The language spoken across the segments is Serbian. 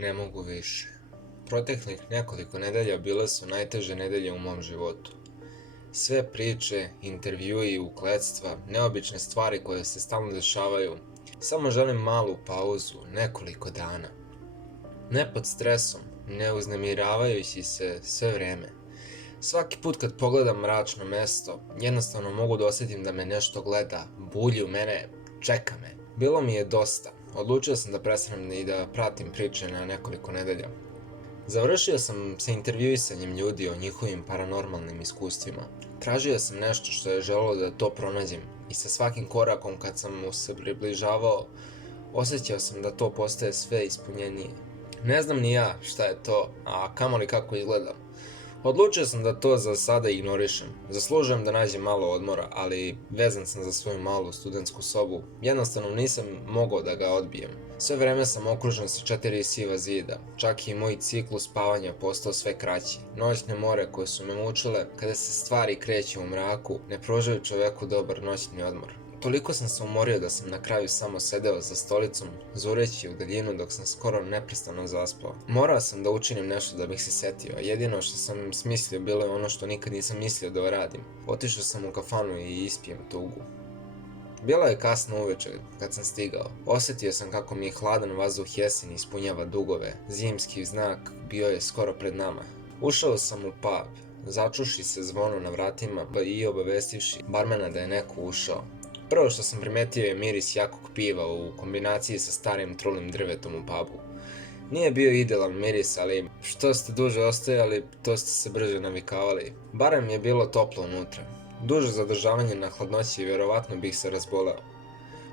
Ne mogu više. Proteklih nekoliko nedelja bile su najteže nedelje u mom životu. Sve priče, intervjui, ukletstva, neobične stvari koje se stalno dešavaju. Samo želim malu pauzu, nekoliko dana. Ne pod stresom, ne uznemiravajući se sve vreme. Svaki put kad pogledam mračno mesto, jednostavno mogu da osjetim da me nešto gleda, bulji u mene, čeka me. Bilo mi je dosta. Odlučio sam da prestanem i da pratim priče na nekoliko nedelja. Završio sam sa intervjuisanjem ljudi o njihovim paranormalnim iskustvima. Tražio sam nešto što je želelo da to pronađem i sa svakim korakom kad sam mu se približavao, osjećao sam da to postaje sve ispunjenije. Ne znam ni ja šta je to, a kamoli kako izgleda. Odlučio sam da to za sada ignorišem. Zaslužujem da nađem malo odmora, ali vezan sam za svoju malu studentsku sobu. Jednostavno nisam mogao da ga odbijem. Sve vreme sam okružen sa 4 siva zida. Čak i moj ciklus spavanja postao sve kraći. Noćne more koje su me mučile, kada se stvari kreću u mraku, ne pružaju čoveku dobar noćni odmor. Toliko sam se umorio da sam na kraju samo sedeo za stolicom, zureći u daljinu dok sam skoro neprestano zaspao. Morao sam da učinim nešto da bih se setio, a jedino što sam smislio bilo je ono što nikad nisam mislio da radim. Otišao sam u kafanu i ispijem tugu. Bilo je kasno uveče kad sam stigao. Osjetio sam kako mi hladan vazduh jeseni ispunjava dugove. Zimski znak bio je skoro pred nama. Ušao sam u pub, začuši se zvono na vratima i obavestivši barmena da je neko ušao. Prvo što sam primetio je miris jakog piva u kombinaciji sa starim trulim drvetom u pubu. Nije bio idealan miris, ali što ste duže ostajali, to ste se brže navikavali. Barem je bilo toplo unutra. Duže zadržavanje na hladnoći i vjerovatno bih se razboleo.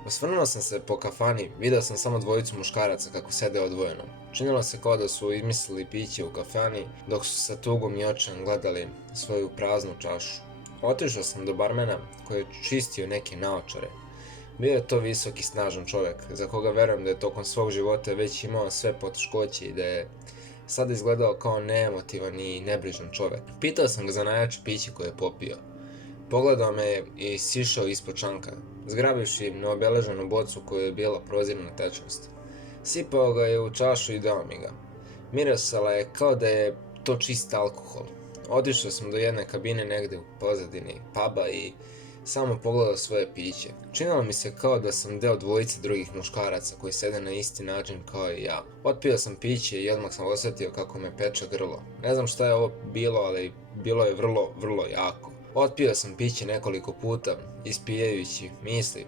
Osvrnuo sam se po kafani, video sam samo dvojicu muškaraca kako sede odvojeno. Činilo se kao da su izmislili piće u kafani, dok su sa tugom i očajem gledali svoju praznu čašu. Otišao sam do barmena koji je čistio neke naočare. Bio je to visok i snažan čovjek, za koga verujem da je tokom svog života već imao sve poteškoće i da je sada izgledao kao neemotivan i nebrižan čovjek. Pitao sam ga za najjače piće koje je popio. Pogledao me je i sišao ispod čanka, zgrabivši neobeleženu bocu koju je bila prozirna tečnost. Sipao ga je u čašu i dao mi ga. Mirasala je kao da je to čist alkohol. Otišao sam do jedne kabine negde u pozadini puba i samo pogledao svoje piće. Činilo mi se kao da sam deo dvojice drugih muškaraca koji sede na isti način kao i ja. Otpio sam piće i odmah sam osjetio kako me peče grlo. Ne znam šta je ovo bilo, ali bilo je vrlo jako. Otpio sam piće nekoliko puta, ispijajući misli,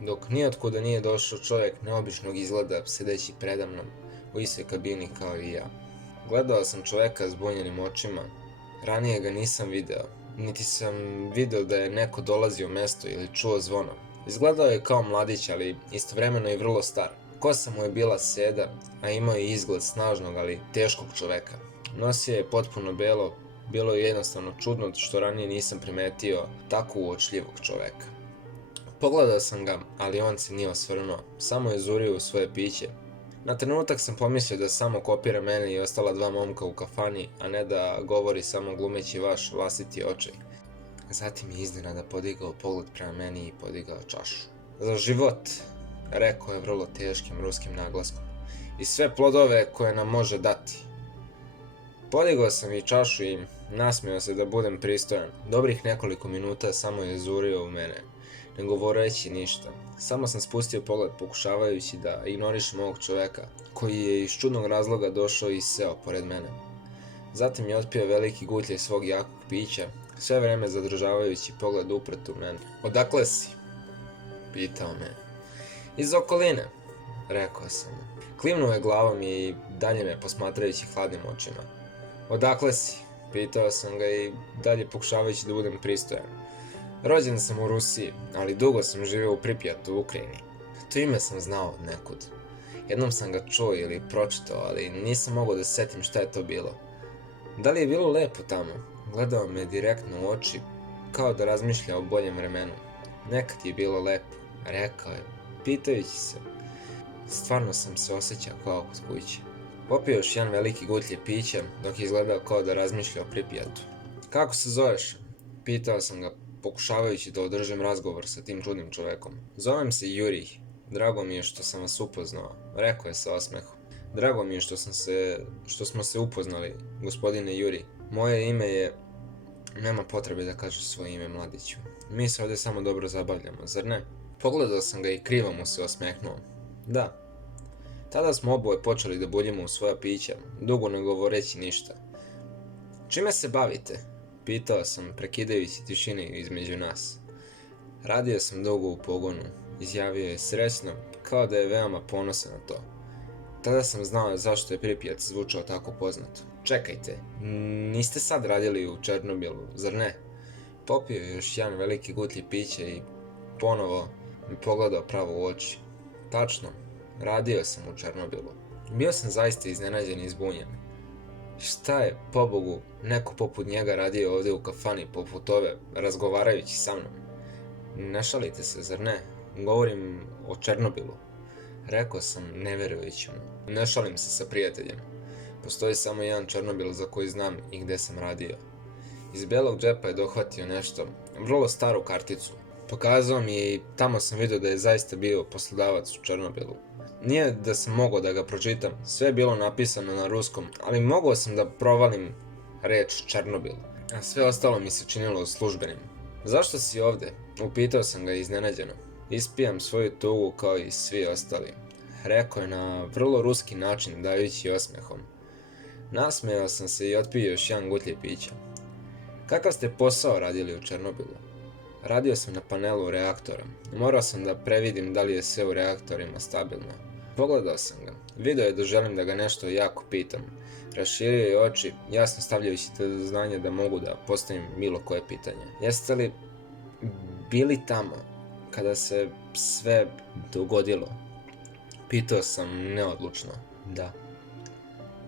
dok nijotkuda nije došao čovjek neobičnog izgleda sedeći predamnom u istoj kabini kao i ja. Gledao sam čovjeka s zbunjenim očima. Ranije ga nisam video, niti sam video da je neko dolazio u mesto ili čuo zvono. Izgledao je kao mladić, ali istovremeno i vrlo star. Kosa mu je bila seda, a imao je izgled snažnog, ali teškog čoveka. Nosio je potpuno belo, bilo je jednostavno čudno što ranije nisam primetio tako uočljivog čoveka. Pogledao sam ga, ali on se nije osvrnuo, samo je zurio u svoje piće. Na trenutak sam pomislio da samo kopira mene i ostala dva momka u kafani, a ne da govori samo glumeći vaš vlastiti očaj. Zatim je iznenada podigao pogled prema meni i podigao čašu. Za život, rekao je vrlo teškim ruskim naglaskom, i sve plodove koje nam može dati. Podigao sam i čašu i nasmeo se da budem pristojan. Dobrih nekoliko minuta samo je zurio u mene, ne govoreći ništa. Samo sam spustio pogled pokušavajući da ignorišem ovog čoveka, koji je iz čudnog razloga došao i seo pored mene. Zatim je otpio veliki gutljaj svog jakog pića, sve vreme zadržavajući pogled uprt u mene. Odakle si? Pitao me. Iz okoline, rekao sam. Klimnuo je glavom i dalje me posmatrajući hladnim očima. Odakle si? Pitao sam ga i dalje pokušavajući da budem pristojan. Rođen sam u Rusiji, ali dugo sam živio u Pripjatu u Ukrajini. To ime sam znao od nekud. Jednom sam ga čuo ili pročitao, ali nisam mogao da se setim šta je to bilo. Da li je bilo lepo tamo? Gledao me direktno u oči, kao da razmišlja o boljem vremenu. Nekad je bilo lepo, rekao je, pitajući se. Stvarno sam se osjećao kao kod kuće. Popio još jedan veliki gutljaj pića, dok je izgledao kao da razmišlja o Pripjatu. Kako se zoveš? Pitao sam ga, pokušavajući da održim razgovor sa tim čudnim čovekom. Zovem se Jurij. Drago mi je što sam vas upoznao, rekao je sa osmehom. Drago mi je što smo se upoznali, gospodine Juri. Moje ime je... Nema potrebe da kažeš svoje ime, mladiću. Mi se ovdje samo dobro zabavljamo, zar ne? Pogledao sam ga i krivo mu se osmehnuo. Da. Tada smo oboje počeli da buljimo u svoja pića, dugo ne govoreći ništa. Čime se bavite? Pitao sam, prekidajući tišinu između nas. Radio sam dugo u pogonu, izjavio je srećno, kao da je veoma ponosan na to. Tada sam znao zašto je Pripjat zvučao tako poznato. Čekajte, niste sad radili u Černobilu, zar ne? Popio je još jedan veliki gutlji pića i ponovo mi pogledao pravo u oči. Tačno, radio sam u Černobilu. Bio sam zaista iznenađen i zbunjen. Šta je, pobogu, neko poput njega radio ovdje u kafani poput ove, razgovarajući sa mnom? Ne šalite se, zar ne? Govorim o Černobilu. Rekao sam ne verujući mu. Ne šalim se sa prijateljem. Postoji samo jedan Černobil za koji znam i gdje sam radio. Iz belog džepa je dohvatio nešto, vrlo staru karticu. Pokazao mi je i tamo sam vidio da je zaista bio poslodavac u Černobilu. Nije da sam mogao da ga pročitam, sve je bilo napisano na ruskom, ali mogao sam da provalim reč Černobil, a sve ostalo mi se činilo službenim. Zašto si ovdje? Upitao sam ga iznenađeno. Ispijam svoju tugu kao i svi ostali. Rekao je na vrlo ruski način, dajući osmehom. Nasmejao sam se i otpio još jedan gutlje pića. Kakav ste posao radili u Černobilu? Radio sam na panelu reaktora. Morao sam da previdim da li je sve u reaktorima stabilno. Pogledao sam ga. Video je da želim da ga nešto jako pitam. Raširio je oči, jasno stavljajući te do znanja da mogu da postavim bilo koje pitanje. Jeste li bili tamo kada se sve dogodilo? Pitao sam neodlučno. Da.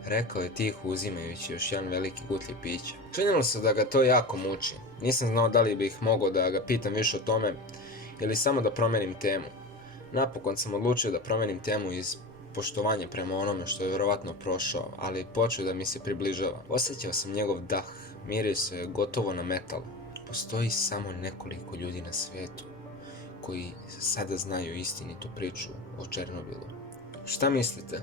Rekao je tiho uzimajući još jedan veliki gutlji pića. Činilo se da ga to jako muči. Nisam znao da li bih mogao da ga pitam više o tome ili samo da promenim temu. Napokon sam odlučio da promenim temu iz poštovanja prema onome što je vjerovatno prošao, ali počeo da mi se približava. Osjećao sam njegov dah, mirisao je gotovo na metal. Postoji samo nekoliko ljudi na svijetu koji sada znaju istinitu priču o Černobilu. Šta mislite?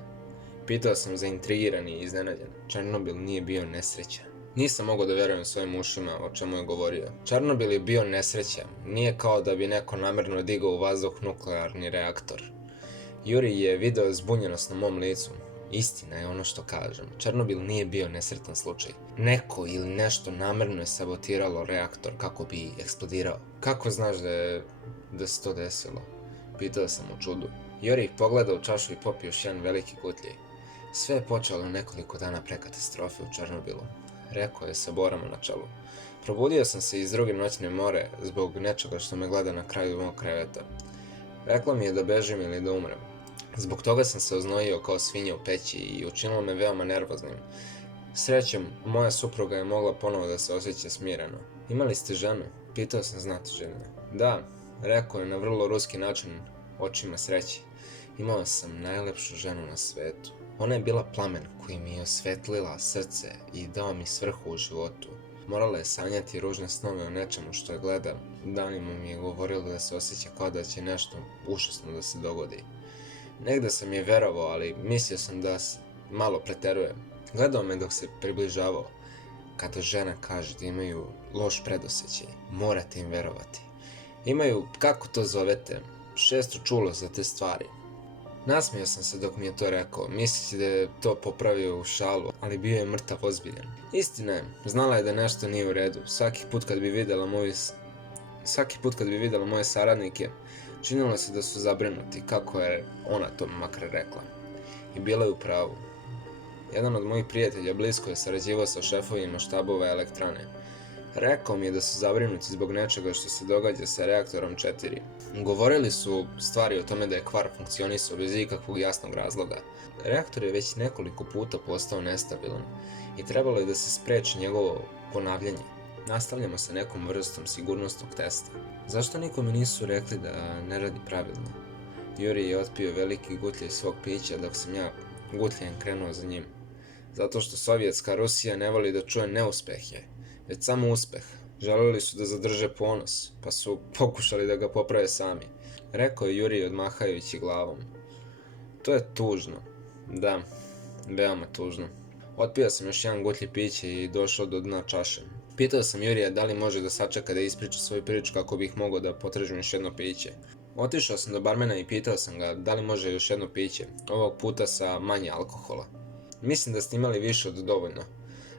Pitao sam zaintrigiran i iznenađen. Černobil nije bio nesreća. Nisam mogao da vjerujem svojim ušima o čemu je govorio. Černobil je bio nesreća. Nije kao da bi neko namjerno digao u vazduh nuklearni reaktor. Juri je video zbunjenost na mom licu. Istina je ono što kažem. Černobil nije bio nesretan slučaj. Neko ili nešto namjerno je sabotiralo reaktor kako bi eksplodirao. Kako znaš da se to desilo? Pitao sam u čudu. Juri ih pogledao u čašu i popio još jedan veliki gutlji. Sve je počelo nekoliko dana pre katastrofe u Černobilu. Rekao je sa borama na čelu. Probudio sam se iz druge noćne more zbog nečega što me gleda na kraju mog kreveta. Rekla mi je da bežim ili da umrem. Zbog toga sam se oznojio kao svinja u peći i učinilo me veoma nervoznim. Srećom, moja supruga je mogla ponovo da se osjeća smireno. Imali ste ženu? Pitao sam znatiželjno. Da, rekao je na vrlo ruski način, očima sreći. Imao sam najlepšu ženu na svetu. Ona je bila plamen koji mi je osvetlila srce i dao mi svrhu u životu. Morala je sanjati ružne snove o nečemu što je gleda. Danima mi je govorila da se osjeća kao da će nešto užasno da se dogodi. Negde sam je verovao, ali mislio sam da malo preterujem. Gledao me dok se približavao. Kada žena kaže da imaju loš predosjećaj, morate im verovati. Imaju, kako to zovete, šesto čulo za te stvari. Nasmijao sam se dok mi je to rekao, misleći da je to popravio u šalu, ali bio je mrtav ozbiljan. Istina je, znala je da nešto nije u redu. Svaki put kad bi videla moje saradnike, činilo se da su zabrinuti, kako je ona to makar rekla. I bila je u pravu. Jedan od mojih prijatelja blisko je sarađivao sa šefovima štabova elektrane. Rekao mi je da su zabrinuti zbog nečega što se događa sa reaktorom 4. Govorili su stvari o tome da je kvar funkcionisao bez ikakvog jasnog razloga. Reaktor je već nekoliko puta postao nestabilan i trebalo je da se spreči njegovo ponavljanje. Nastavljamo sa nekom vrstom sigurnosnog testa. Zašto nikome nisu rekli da ne radi pravilno? Juri je otpio veliki gutlje svog pića dok sam ja gutljen krenuo za njim. Zato što sovjetska Rusija ne voli da čuje neuspehe, već samo uspeh. Želeli su da zadrže ponos, pa su pokušali da ga poprave sami. Rekao je Juri odmahajući glavom. To je tužno. Da, veoma tužno. Otpio sam još jedan gutlji piće i došao do dna čaše. Pitao sam Jurija da li može da sačeka da ispriča svoju priču kako bih mogao da potražim još jedno piće. Otišao sam do barmena i pitao sam ga da li može još jedno piće, ovog puta sa manje alkohola. Mislim da ste imali više od dovoljno,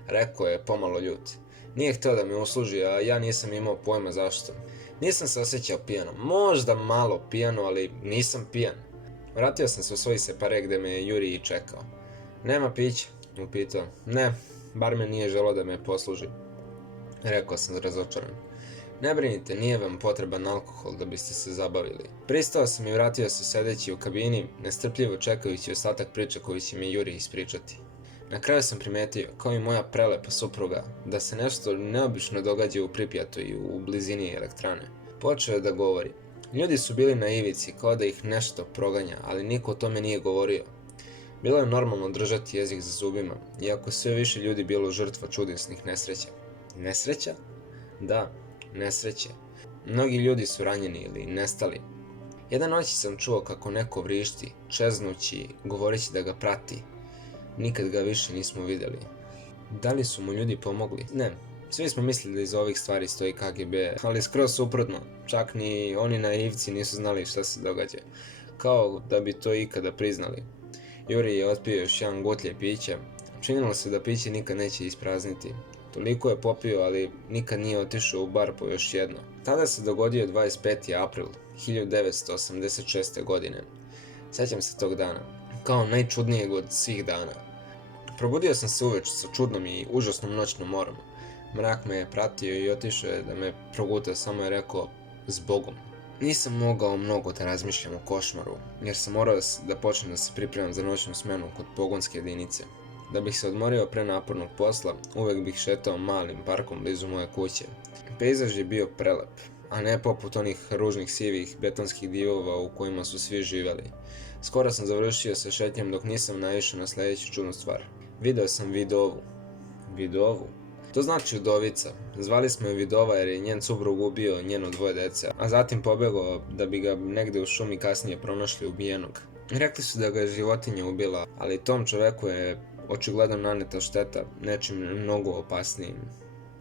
rekao je pomalo ljut. Nije htio da me usluži, a ja nisam imao pojma zašto. Nisam se osjećao pijano, možda malo pijano, ali nisam pijan. Vratio sam se u svoj separe gde me je Juri i čekao. Nema pića, upitao. Ne, barmen nije želeo da me posluži, rekao sam razočaran. Ne brinite, nije vam potreban alkohol da biste se zabavili. Pristao sam i vratio se sedeći u kabini, nestrpljivo čekajući ostatak priče koju će mi Juri ispričati. Na kraju sam primetio, kao i moja prelepa supruga, da se nešto neobično događa u Pripjatu i u blizini elektrane. Počeo je da govori. Ljudi su bili na ivici, kao da ih nešto proganja, ali niko o tome nije govorio. Bilo je normalno držati jezik za zubima, iako sve više ljudi bilo žrtva čudesnih nesreća. Nesreća? Da, nesreće. Mnogi ljudi su ranjeni ili nestali. Jedan noć sam čuo kako neko vrišti, čeznući, govoreći da ga prati. Nikad ga više nismo vidjeli. Da li su mu ljudi pomogli? Ne. Svi smo mislili da iza ovih stvari stoji KGB, ali skroz suprotno. Čak ni oni naivci nisu znali šta se događa. Kao da bi to ikada priznali. Juri je otpio još jedan gutlje pića. Činilo se da piće nikad neće isprazniti. Toliko je popio, ali nikad nije otišao u bar po još jedno. Tada se dogodio 25. april 1986. godine. Sjećam se tog dana, kao najčudnijeg od svih dana. Probudio sam se uveč sa čudnom i užasnom noćnom morom. Mrak me je pratio i otišao je da me proguta, samo je rekao zbogom. Nisam mogao mnogo da razmišljam o košmaru, jer sam morao da počnem da se pripremam za noćnu smenu kod pogonske jedinice. Da bih se odmorio pre napornog posla, uvek bih šetao malim parkom blizu moje kuće. Pejzaž je bio prelep, a ne poput onih ružnih sivih betonskih divova u kojima su svi živjeli. Skoro sam završio sa šetnjom dok nisam naišao na sljedeću čudnu stvar. Video sam Vidovu. Vidovu? To znači udovica. Zvali smo je Vidova jer je njen suprug ubio njeno dvoje dece, a zatim pobegao da bi ga negde u šumi kasnije pronašli ubijenog. Rekli su da ga je životinja ubila, ali tom čoveku je očigledno naneta šteta nečim mnogo opasnijim.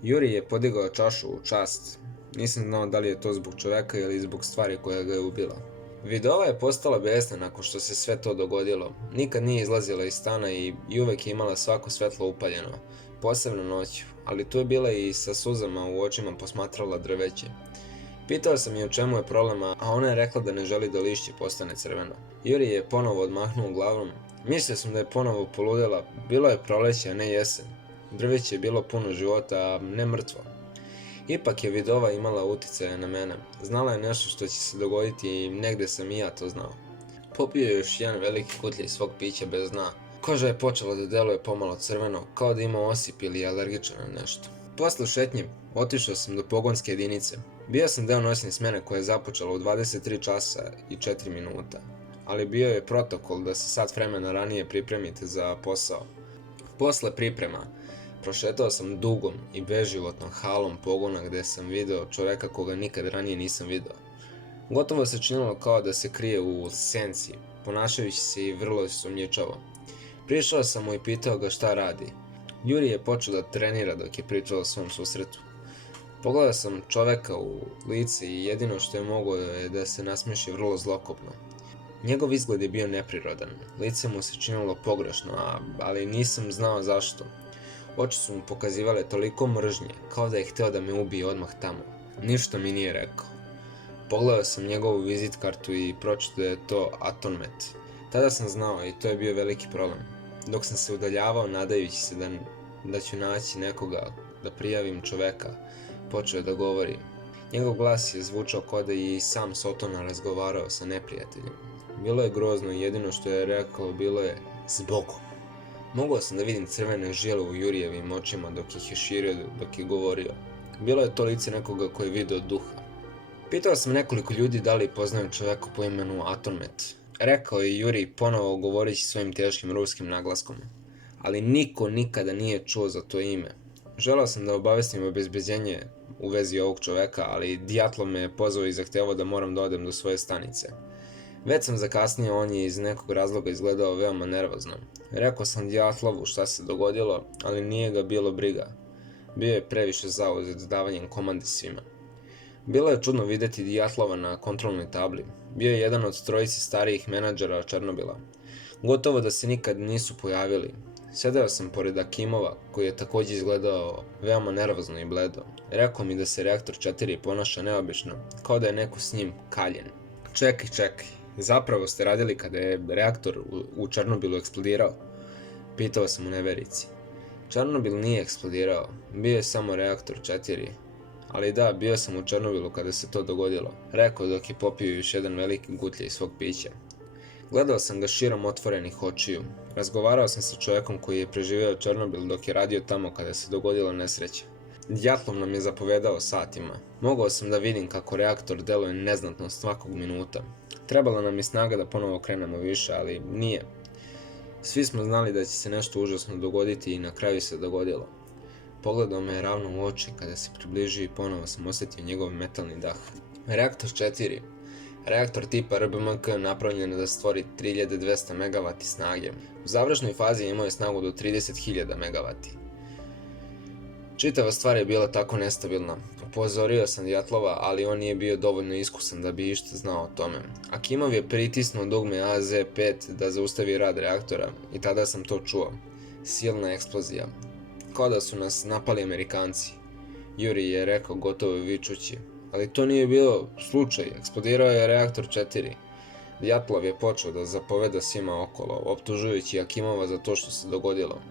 Juri je podigao čašu u čast. Nisam znao da li je to zbog čoveka ili zbog stvari koja ga je ubila. Vidova je postala besna nakon što se sve to dogodilo. Nikad nije izlazila iz stana i uvek je imala svako svetlo upaljeno, posebno noću, ali tu je bila i sa suzama u očima posmatrala drveće. Pitao sam je u čemu je problema, a ona je rekla da ne želi da lišće postane crveno. Juri je ponovo odmahnuo glavom. Mislio sam da je ponovo poludela, bilo je proleće, a ne jesen. Drveće je bilo puno života, a ne mrtvo. Ipak je Vidova imala uticaja na mene. Znala je nešto što će se dogoditi i negde sam i ja to znao. Popio je još jedan veliki kutlje iz svog pića bez dna. Koža je počela da deluje pomalo crveno, kao da ima osip ili je alergičan na nešto. Posle šetnje, otišao sam do pogonske jedinice. Bio sam deo noćne smene koja je započela u 23 časa i 4 minuta. Ali bio je protokol da se sat vremena ranije pripremite za posao. Posle priprema, prošetao sam dugom i beživotnom halom pogona gde sam video čoveka koga nikad ranije nisam video. Gotovo se činilo kao da se krije u senci, ponašajući se i vrlo sumnjičavo. Prišao sam mu i pitao ga šta radi. Juri je počeo da trenira dok je pričao o svom susretu. Pogledao sam čoveka u lice i jedino što je mogao je da se nasmeši vrlo zlokobno. Njegov izgled je bio neprirodan, lice mu se činilo pogrešno, ali nisam znao zašto. Oči su mu pokazivale toliko mržnje, kao da je hteo da me ubije odmah tamo. Ništa mi nije rekao. Pogledao sam njegovu vizit kartu i pročitao da je to Atonmet. Tada sam znao i to je bio veliki problem. Dok sam se udaljavao nadajući se da ću naći nekoga, da prijavim čoveka, počeo da govori. Njegov glas je zvučao kao da je i sam Sotona razgovarao sa neprijateljem. Bilo je grozno i jedino što je rekao bilo je zbogom. Mogao sam da vidim crvene žile u Jurijevim očima dok ih je širio, dok je govorio. Bilo je to lice nekoga koji je video duha. Pitao sam nekoliko ljudi da li poznaju čoveka po imenu Atonmet. Rekao je Juri ponovo govoreći svojim teškim ruskim naglaskom. Ali niko nikada nije čuo za to ime. Želeo sam da obavestim obezbeđenje u vezi ovog čoveka, ali Djatlov me je pozvao i zahtevao da moram da odem do svoje stanice. Već sam zakasnio, on je iz nekog razloga izgledao veoma nervozno. Rekao sam Djatlovu šta se dogodilo, ali nije ga bilo briga. Bio je previše zauzet davanjem komande svima. Bilo je čudno vidjeti Djatlova na kontrolnoj tabli. Bio je jedan od trojice starijih menadžera Černobila. Gotovo da se nikad nisu pojavili. Sedeo sam pored Akimova, koji je također izgledao veoma nervozno i bledo. Rekao mi da se reaktor 4 ponaša neobično, kao da je neko s njim kaljen. Čekaj, zapravo ste radili kada je reaktor u Černobilu eksplodirao? Pitao sam u neverici. Černobil nije eksplodirao, bio je samo reaktor 4. Ali da, bio sam u Černobilu kada se to dogodilo, rekao dok je popio još jedan veliki gutlje iz svog pića. Gledao sam ga širom otvorenih očiju. Razgovarao sam sa čovjekom koji je preživio Černobil dok je radio tamo kada se dogodila nesreća. Djatlov nam je zapovedao satima. Mogao sam da vidim kako reaktor deluje neznatno svakog minuta. Trebala nam je snaga da ponovo krenemo više, ali nije. Svi smo znali da će se nešto užasno dogoditi i na kraju se dogodilo. Pogledao me je ravno u oči kada se približio i ponovo sam osjetio njegov metalni dah. Reaktor 4. Reaktor tipa RBMK napravljen je da stvori 3200 MW snage. U završnoj fazi imao je snagu do 30.000 MW. Čitava stvar je bila tako nestabilna. Upozorio sam Djatlova, ali on nije bio dovoljno iskusan da bi išta znao o tome. Akimov je pritisnuo dugme AZ5 da zaustavi rad reaktora i tada sam to čuo. Silna eksplozija. Kao da su nas napali Amerikanci. Yuri je rekao gotovo vičući. Ali to nije bilo slučaj, eksplodirao je reaktor 4. Djatlov je počeo da zapoveda svima okolo, optužujući Akimova za to što se dogodilo.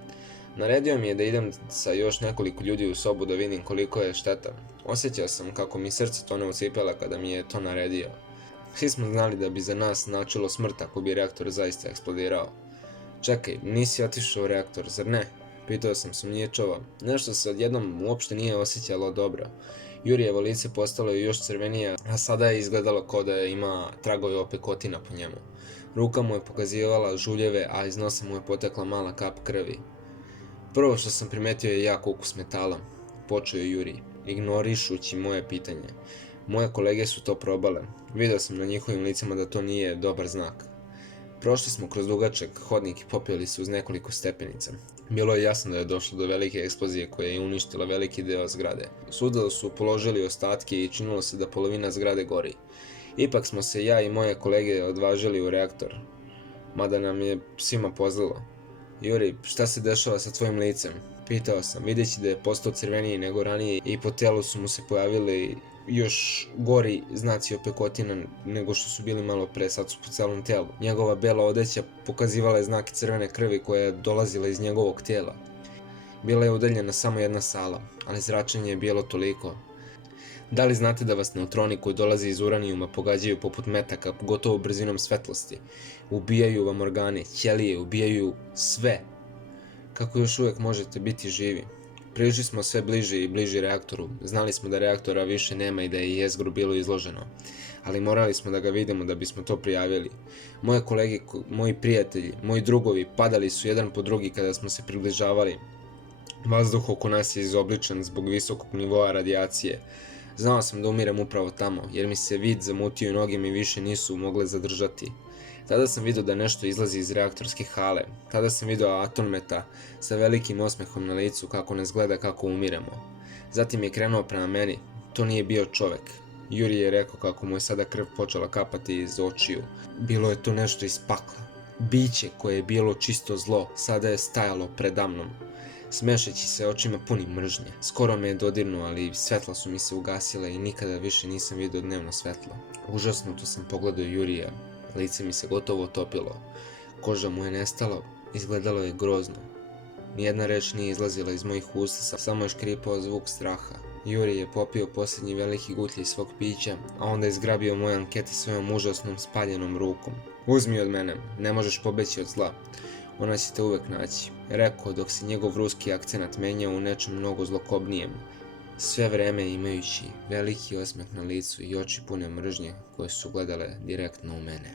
Naredio mi je da idem sa još nekoliko ljudi u sobu da vidim koliko je šteta. Osjećao sam kako mi srce tone u cipela kada mi je to naredio. Svi smo znali da bi za nas značilo smrt ako bi reaktor zaista eksplodirao. Čekaj, nisi otišao u reaktor, zar ne? Pitao sam sumnjičava. Nešto se odjednom uopšte nije osjećalo dobro. Jurijevo lice postalo je još crvenije, a sada je izgledalo kao da ima tragove opekotina po njemu. Ruka mu je pokazivala žuljeve, a iz nosa mu je potekla mala kap krvi. Prvo što sam primetio je jak ukus metala, počeo je Yuri, ignorišući moje pitanje. Moje kolege su to probale. Vidio sam na njihovim licima da to nije dobar znak. Prošli smo kroz dugačak hodnik i popeli se uz nekoliko stepenica. Bilo je jasno da je došlo do velike eksplozije koja je uništila veliki deo zgrade. Svuda su položili ostatke i činilo se da polovina zgrade gori. Ipak smo se ja i moje kolege odvažili u reaktor, mada nam je svima pozlilo. Yuri, šta se dešava sa tvojim licem? Pitao sam, videći da je postao crveniji nego ranije i po telu su mu se pojavili još gori znaci opekotina nego što su bili malo pre, sad su po celom telu. Njegova bela odeća pokazivala je znake crvene krvi koja je dolazila iz njegovog tijela. Bila je udaljena samo jedna sala, ali zračenje je bilo toliko. Da li znate da vas neutroni koji dolaze iz uranijuma pogađaju poput metaka gotovo brzinom svetlosti? Ubijaju vam organe, ćelije, ubijaju sve. Kako još uvijek možete biti živi? Prišli smo sve bliže i bliže reaktoru. Znali smo da reaktora više nema i da je jezgro bilo izloženo. Ali morali smo da ga vidimo da bismo to prijavili. Moje kolege, moji prijatelji, moji drugovi padali su jedan po drugi kada smo se približavali. Vazduh oko nas je izobličen zbog visokog nivoa radijacije. Znao sam da umirem upravo tamo, jer mi se vid zamutio i noge mi više nisu mogle zadržati. Tada sam vidio da nešto izlazi iz reaktorske hale. Tada sam vidio Atonmeta sa velikim osmehom na licu kako nas gleda kako umiremo. Zatim je krenuo prema meni. To nije bio čovek. Yuri je rekao kako mu je sada krv počela kapati iz očiju. Bilo je to nešto iz pakla. Biće koje je bilo čisto zlo sada je stajalo predamnom, smešeći se očima punim mržnje. Skoro me je dodirnuo, ali svetla su mi se ugasila i nikada više nisam vidio dnevno svetlo. Užasnuto sam pogledao Jurija. Lice mi se gotovo otopilo. Koža mu je nestala, izgledalo je grozno. Nijedna reč nije izlazila iz mojih usta, samo je škripao zvuk straha. Yuri je popio posljednji veliki gutlje iz svog pića, a onda je zgrabio moje ankete svojom užasnom spaljenom rukom. Uzmi od mene, ne možeš pobeći od zla. Ona će te uvek naći, rekao dok se njegov ruski akcenat menjao u nečem mnogo zlokobnijem. Sve vreme imajući veliki osmeh na licu i oči pune mržnje koje su gledale direktno u mene.